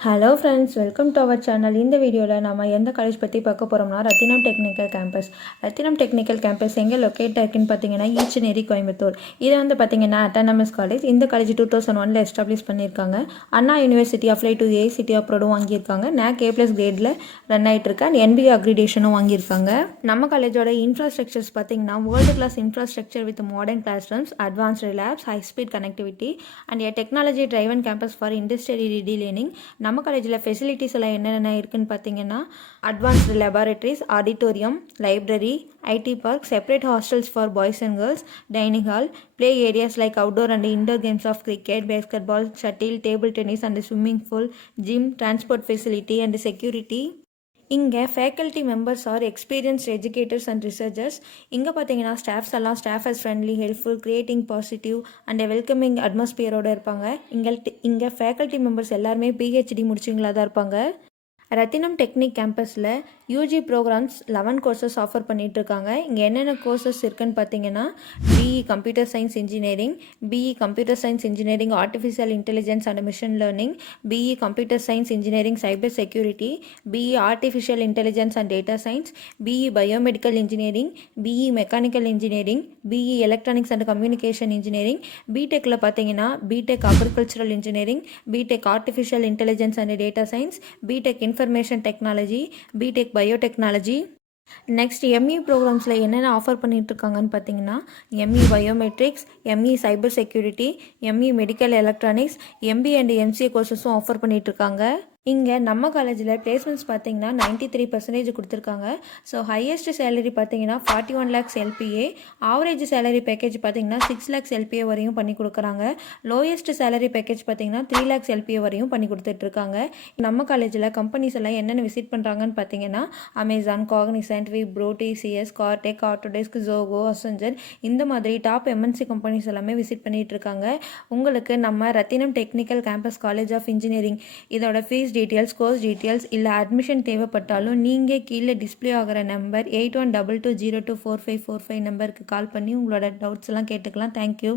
Hello friends, welcome to our channel. இந்த வீடியோவில் நம்ம எந்த காலேஜ் பற்றி பார்க்க போகிறோம்னா Rathinam technical campus. Rathinam technical campus எங்கே லொக்கேட் இருக்குன்னு பார்த்தீங்கன்னா ஈச்சனேரி, கோயம்புத்தூர். இது வந்து பார்த்தீங்கன்னா அட்டானமஸ் காலேஜ். இந்த காலேஜ் 2001 எஸ்டாப்ளிஷ் பண்ணியிருக்காங்க. Anna university apply to AICTE அப்ரூவ்டும் வாங்கியிருக்காங்க. NAC A+ கிரேடில் ரன் ஆகிட்டு இருக்கு. அண்ட் NBA அக்ரிடேஷனும் வாங்கியிருக்காங்க. நம்ம காலேஜோட இன்ஃப்ராஸ்ட்ரக்சர்ஸ் பார்த்தீங்கன்னா world class infrastructure with modern class rooms, advanced labs, high speed connectivity and technology driven campus for industrial relearning. நம்ம காலேஜில் ஃபெசிலிட்டிஸ் எல்லாம் என்னென்ன இருக்குதுன்னு பார்த்தீங்கன்னா advanced laboratories, auditorium, library, IT park, separate hostels for boys and girls, dining hall, play areas like outdoor and indoor games of cricket, basketball, shuttle, table tennis and swimming pool, gym, transport facility and security. இங்கே faculty members are experienced educators and researchers. இங்கே பார்த்தீங்கன்னா staff as friendly, helpful, creating positive and welcoming அட்மாஸ்பியரோடு இருப்பாங்க. இங்கே faculty members எல்லாருமே PhD முடிச்சவங்களா தான் இருப்பாங்க. ரத்தினம் டெக்னிக் கேம்பஸில் யூஜி ப்ரோக்ராம்ஸ் 11 கோர்சஸ் ஆஃபர் பண்ணிகிட்ருக்காங்க. இங்கே என்னென்ன கோர்சஸ் இருக்குதுன்னு பார்த்தீங்கன்னா BE computer science engineering, BE computer science engineering artificial intelligence and machine learning, BE computer science engineering cyber security, BE artificial intelligence and data science, BE biomedical engineering, BE mechanical engineering, BE electronics and communication engineering. பிடெக்கில் பார்த்தீங்கன்னா BTech agricultural engineering, BTech artificial intelligence and data science, BTech information technology, BTech biotechnology. Next ME ப்ரோக்ராம்ஸில் என்னென்ன offer பண்ணிகிட்ருக்காங்கன்னு பார்த்தீங்கன்னா ME biometrics, ME cyber security, ME medical electronics, MBA and MCA கோர்சஸும் offer பண்ணிகிட்ருக்காங்க. இங்கே நம்ம காலேஜில் பிளேஸ்மெண்ட்ஸ் பார்த்தீங்கன்னா 93% கொடுத்துருக்காங்க. ஸோ ஹையஸ்ட் சேலரி பார்த்தீங்கன்னா 41 lakhs LPA, average salary package பார்த்தீங்கன்னா 6 lakhs LPA வரையும் பண்ணி கொடுக்குறாங்க. லோயஸ்ட் சேலரி பேக்கேஜ் பார்த்தீங்கன்னா 3 lakhs LPA வரையும் பண்ணி கொடுத்துட்ருக்காங்க. நம்ம காலேஜில் கம்பெனிஸ் எல்லாம் என்னென்ன விசிட் பண்ணுறாங்கன்னு பார்த்தீங்கன்னா அமேசான், காக்னிசன்ட், விப்ரோ, TCS, கார்டெக், ஆட்டோடெஸ்க், ஜோகோ, அசென்ஜர், இந்த மாதிரி டாப் MNC கம்பெனிஸ் எல்லாமே விசிட் பண்ணிகிட்டு இருக்காங்க. உங்களுக்கு நம்ம Rathinam technical campus college of engineering இதோட ஃபீஸ் டீட்டெயில்ஸ், கோர்ஸ் டீட்டெயில்ஸ் இல்லை அட்மிஷன் தேவைப்பட்டாலும் நீங்கள் கீழே டிஸ்பிளே ஆகிற நம்பர் 8122024545 நம்பருக்கு கால் பண்ணி உங்களோட டவுட்ஸ் எல்லாம் கேட்டுக்கலாம். தேங்க்யூ.